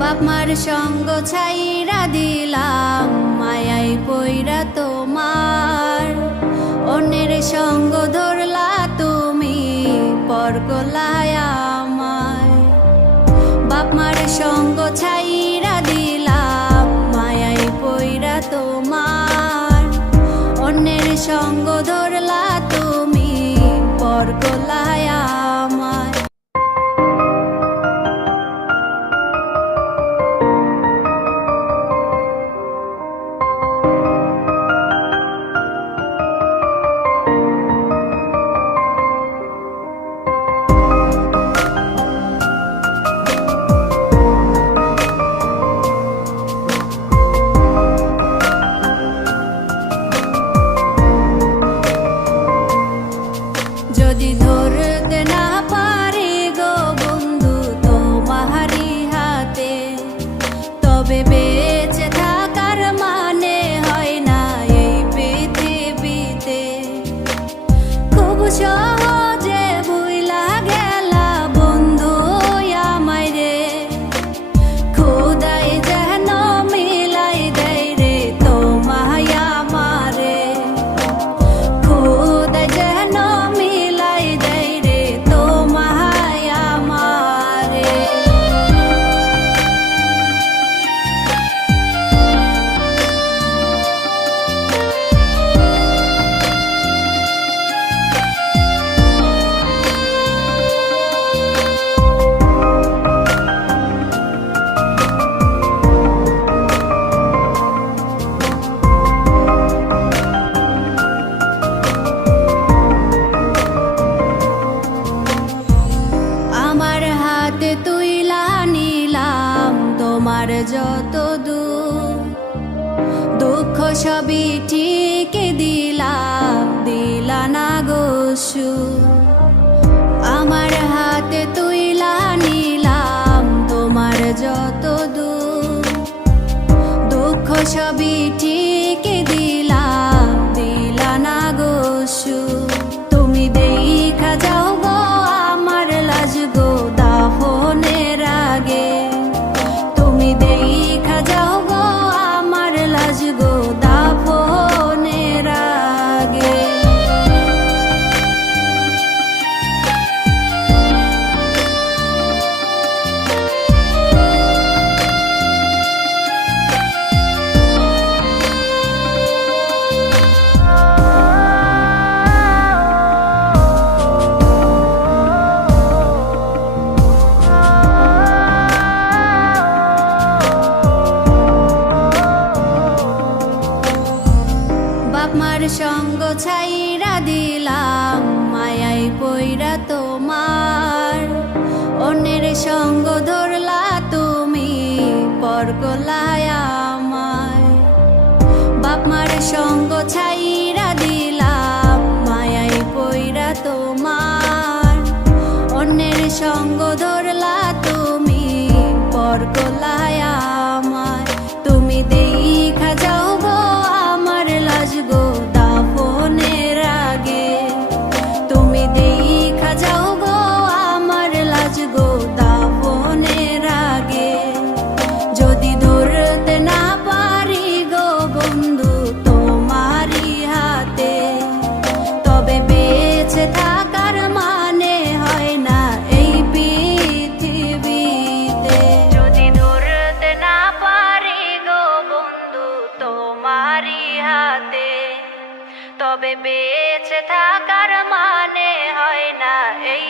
বাপ মার সঙ্গ ছাইরা দিলাম, মায়াই পইরা তোমার। অন্যের সঙ্গ ধরলা তুমি, পর করলায় আমায়। বাপ মার সঙ্গ ছাইরা দিলাম, মায়াই পইরা তোমার। অন্যের সঙ্গ ধরলা তুমি, পর করলায় আমায়। যদি ধরতে না পারি গো বন্ধু তোমারি হাতে, তবে বেঁচে থাকার মানে হয় না এই পৃথিবীতে। খুব সহজে ভুইলা গেলা বন্ধু আমায় রে, খোদাই যেন মিলাই দেয় রে তোমায় আমারে। খোদাই যেন মিলাই দেয় রে তোমায় আমারে। আমার হাতে তুইলা নিলাম তোমার যত দুঃখ, সবই ঠিক দিলা না গো সুখ। আমার হাতে তুইলা নিলাম তোমার যত দুঃখ, সবই ঠিক দিলা না গো সুখ। তুমি দেখা যাও গো আমার লাজ গো দাফনের আগে, তুমি দেখা যাও গো আমার লাজ গো দাফনের আগে। বাপ মার সঙ্গ ছাইরা দিলাম, মায়াই পইরা তোমার। অন্যের সঙ্গ ধরলা তুমি, পর করলায় আমায়। বাপ মার সঙ্গ ছাইরা দিলাম, মায়াই পইরা তোমার। অন্যের সঙ্গ ধরলা তুমি, পর করলায় আমায়। তুমি দেখা যাও গো আমার লাজ গো দাফনের আগে, তুমি দেখা যাও গো আমার লাজ গো দাফনের আগে। যদি ধরতে না পারি গো বন্ধু তোমারি হাতে, তবে বেঁচে থাকার মানে হয় না এই পৃথিবীতে। যদি ধরতে না পারি গো বন্ধু তোমারি হাতে, তবে বেঁচে থাকার মানে হয় না এই